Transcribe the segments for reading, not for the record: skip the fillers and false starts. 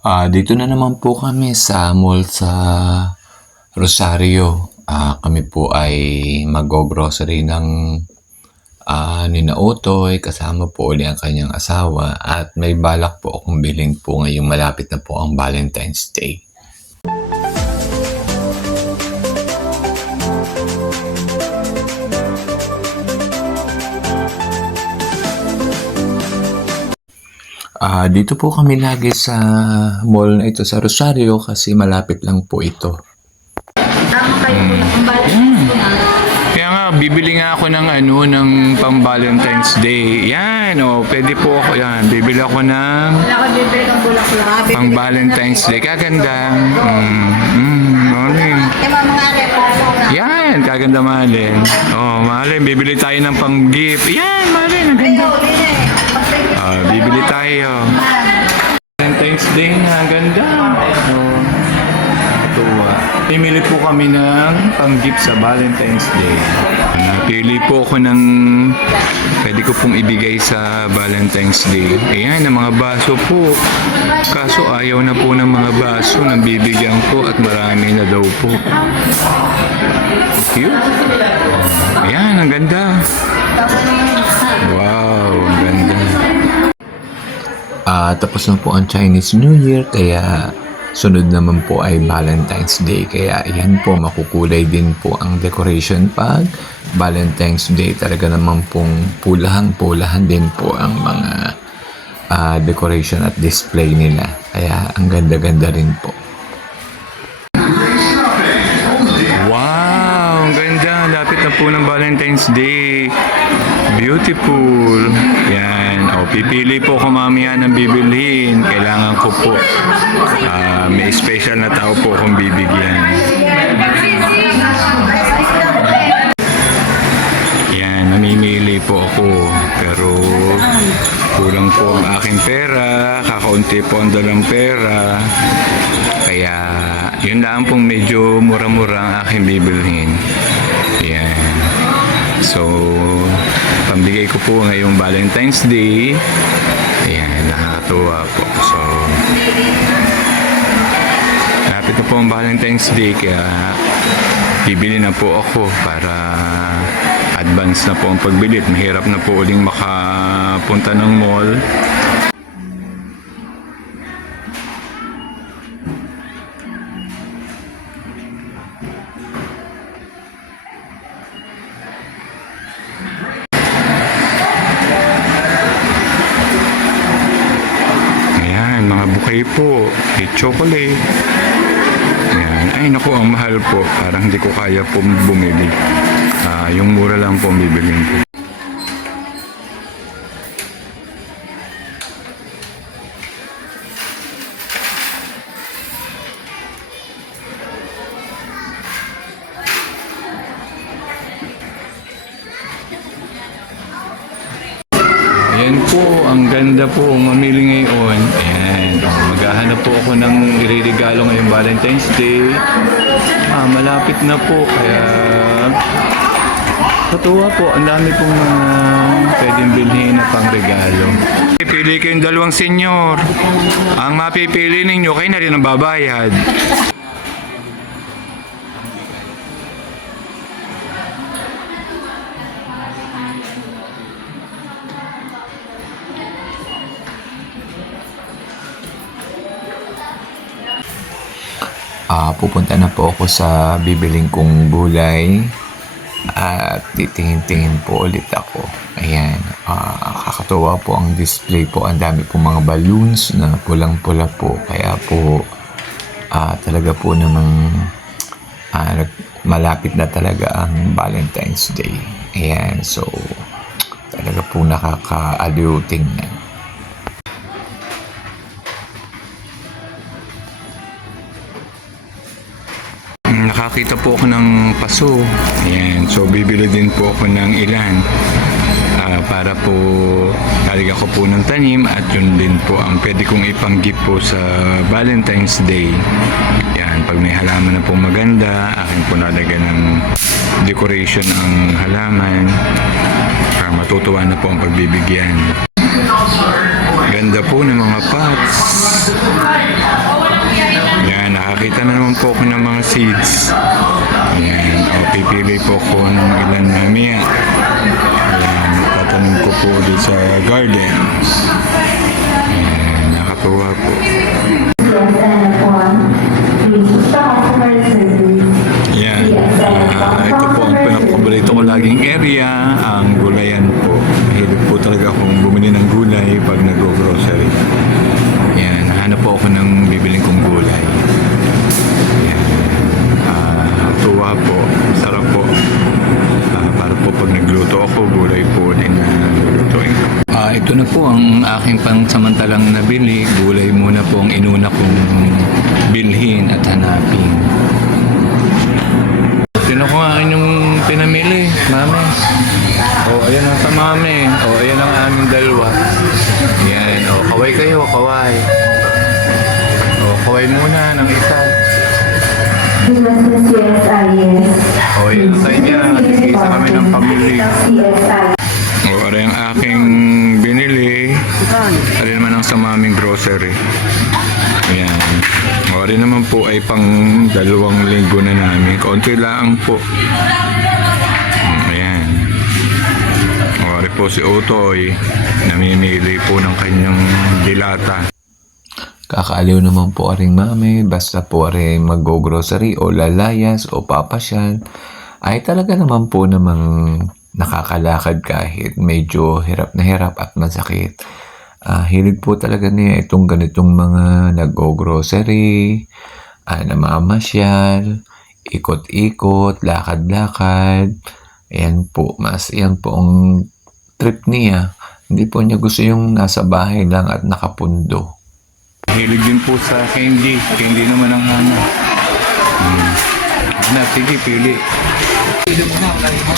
Dito na naman po kami sa mall sa Rosario. Kami po ay mag-go-grocery ng Nina Utoy, kasama po uli ang kanyang asawa at may balak po akong bilhin po ngayong malapit na po ang Valentine's Day. Dito po kami lagi sa mall na ito sa Rosario kasi malapit lang po ito. Tama kayo po ng Valentine's po na. Kaya nga, bibili nga ako ng pang Valentine's Day. Yan, pwede po ako yan. Bibili ako ng Wala ko bibili ng bulaklak. pang Valentine's Day. Kaganda. Mahalin. Mga po na. Yan, kaganda Mahalin. Mahalin, bibili tayo ng pang gift. Yan, Mahalin, ang ganda. Bibili tayo. Valentine's Day na, ang ganda. Tuwa. Pimili po kami ng pang-gift sa Valentine's Day. Napili po ako ng pwede ko pong ibigay sa Valentine's Day. Ayan, ang mga baso po. Kaso ayaw na po ng mga baso nang bibigyan ko at marami na daw po. Cute. Ayan, ang ganda. Wow, ang ganda. Tapos na po ang Chinese New Year, kaya sunod naman po ay Valentine's Day. Kaya yan po, makukulay din po ang decoration pag Valentine's Day. Talaga naman pong pulahan din po ang mga decoration at display nila. Kaya ang ganda-ganda rin po. Wow! Ang ganda! Lapit na po ng Valentine's Day. Beautiful! Yan. Pipili po ko mamaya ng bibilhin. Kailangan ko po. May special na tao po akong bibigyan. Yan, namimili po ako. Pero kulang po ang aking pera. Kakaunti po ang dalang pera. Kaya yun lang pong medyo mura-mura ang aking bibilhin. Yan. So, pambigay ko po ngayong Valentine's Day. Ayan, nakakatuwa po. So, lapit na po ang Valentine's Day, kaya bibili na po ako para advance na po ang pagbili. Mahirap na po uling makapunta ng mall. Mga bouquet po, chocolate. Ayan. Ay naku, ang mahal po. Parang hindi ko kaya po bumili. Yung mura lang po ang bibilin po. Ayan po, ang ganda po mamili ngayon. Ayan, maghahanap po ako ng iririgalo ngayong Valentine's Day. Malapit na po, kaya katuwa po, ang dami pong pwedeng bilhin na pang regalo. Pili kayong dalawang senyor. Ang mapipili ninyo, kayo na rin ang babayad. Pupunta na po ako sa bibiling kong gulay at titingin-tingin po ulit ako. Ayan, kakatuwa po ang display po. Ang dami po mga balloons na pulang-pula po. Kaya po talaga po namang malapit na talaga ang Valentine's Day. Ayan, so talaga po nakakaaliw tingnan. Nakakita po ako ng paso. Ayan. So, bibili din po ako ng ilan. Para po lalagyan ko po ng tanim at yun din po ang pwede kong ipang-gift po sa Valentine's Day. Yan. Pag may halaman na po maganda, akin po nalagyan ng decoration ang halaman para matutuwa na po ang pagbibigyan. Ganda po ng mga pots. nakakita na naman po ako ng mga seeds. Ayan. O, pipili po ko ng ilan mamaya. Ayan. Tatanim ko po dito sa garden. Ayan. Nakatuwa po. Ayan. Ito po ang pinakapaborito ko laging area, ang gulayan po. Mahilig po talaga akong bumili ng gulay pag nag-grocery. Ayan, hanap po ako ng bibiling kong gulay. Ayan. Tuwa po, sarap po. Para po pag nagluto ako, gulay po din na lulutuin ko. Ito na po ang aking pansamantalang nabili. Gulay muna po ang inuna kong bilhin at hanapin. Sino ko nga inyong pinamili, mami? Ayan ang sa mami. Ayan ang aming dalawa. Ayan, kaway kayo, kaway. Kaway muna ng isa. Ayan sa inyo, isa kami ng pamilya. Ayan ang aking binili. Ayan naman ang sa maming grocery. Ayan. Rin naman po ay pang 2 linggo na namin. Konti lang po. Ayan. Rin po si Utoy. Namimili po ng kanyang dilata. Kakaaliw naman po aring mami, basta po aring mag-grocery o lalayas o papasyal, ay talaga naman po namang nakakalakad kahit medyo hirap na hirap at masakit. Hilig po talaga niya itong ganitong mga nag-grocery, namamasyal, ikot-ikot, lakad-lakad. Ayan po, yan po ang trip niya. Hindi po niya gusto yung nasa bahay lang at nakapundo. Hilig din po sa candy. Candy naman ang hanap. Sige, pili.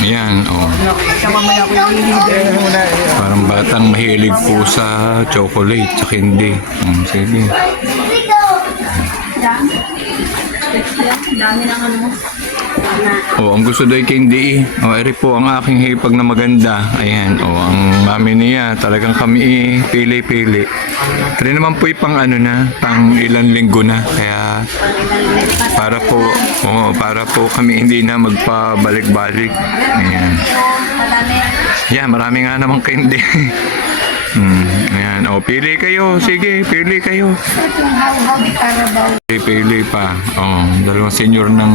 Ayan, Parang batang mahilig po sa chocolate, sa candy. Sige. Dami ng ano. Ang gusto daw ay candy. Eri po ang aking hipag na maganda. Ayan, ang mami niya, talagang kami pili-pili. Pero naman po pang pang ilang linggo na. Kaya para po kami hindi na magpabalik-balik. Ayan. Yeah, marami nga namang candy. Ayan, pili kayo. Sige, pili kayo. Pili pa. 2 senior ng...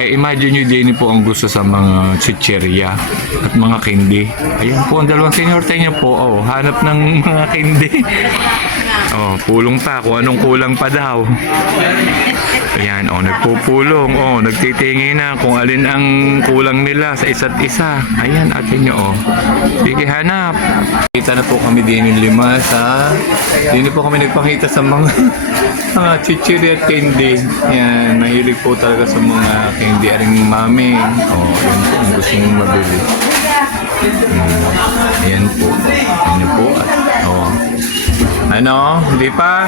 imagine nyo din po ang gusto sa mga chicheria at mga candy. Ayan po, ang 2 senior tayo po. Hanap ng mga candy. Pulong pa. Kung anong kulang pa daw. Ayan, nagpupulong. Nagtitingin na kung alin ang kulang nila sa isa't isa. Ayan, atin nyo. Sige, hanap. Kita na po kami din yung 5 sa... Hindi po kami nagpakita sa mga chichiri at candy. Yan, mahilig po talaga sa mga candy aring mami. Yan po ang gusto mong mabili. Yan po. Ano po? Hindi pa?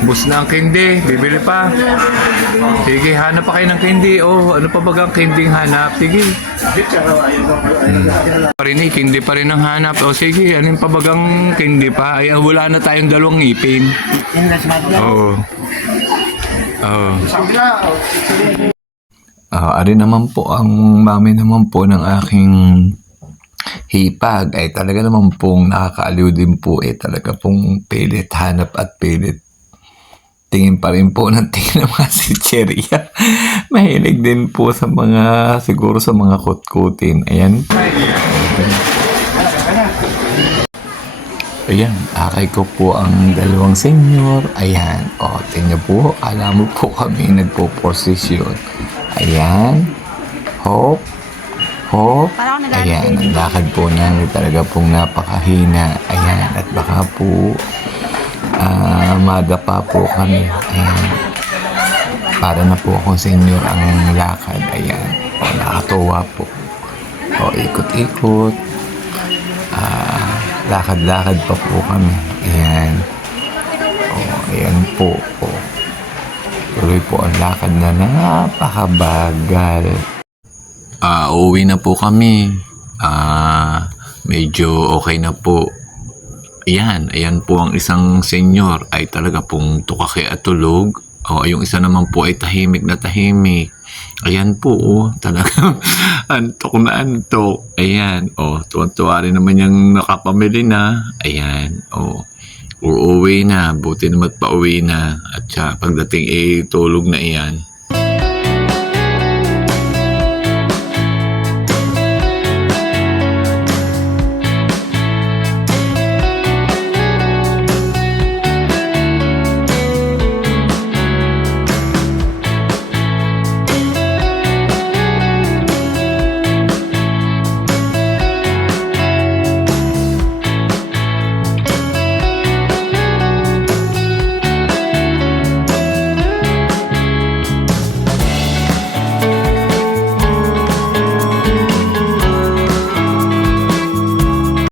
Bus na ang candy. Bibili pa. Sige, hanap pa kayo ng candy. Ano pa ba ang candy hanap? Sige. Candy pa rin ang hanap. Sige, anong pa bagang candy pa? Ay, wala na tayong 2 ngipin. Ari naman po ang mami naman po ng aking hipag ay talaga naman pong nakakaaliw din po talaga pong pilit hanap at pilit tingin pa rin po ng tingin ng mga chicheria. Mahilig din po sa mga siguro sa mga kutkutin. Ayan. Ayan, akay ko po ang 2 senior. Ayan, tingnan po, alam mo po kami nagpo-posisyon. Ayan, hop. Ayan, ang lakad po namin talaga pong napakahina. Ayan, at baka po madapa po kami. Ayan, para na po akong senior ang lakad. Ayan, nakatuwa po. Ikot-ikot. Lakad-lakad pa po kami. Ayan. Ayan po. Tuloy po ang lakad na napakabagal. Uuwi na po kami. Medyo okay na po. Ayan po ang isang senior ay talaga pong tukaki at tulog. O, yung isa naman po ay tahimik na tahimik. Ayan po, oh, talagang antok na antok. Ayan, oh, tuwan-tuwa rin naman yung nakapamili na. Ayan, oh, uuwi na. Buti naman pauwi na. At siya, pagdating tulog na iyan.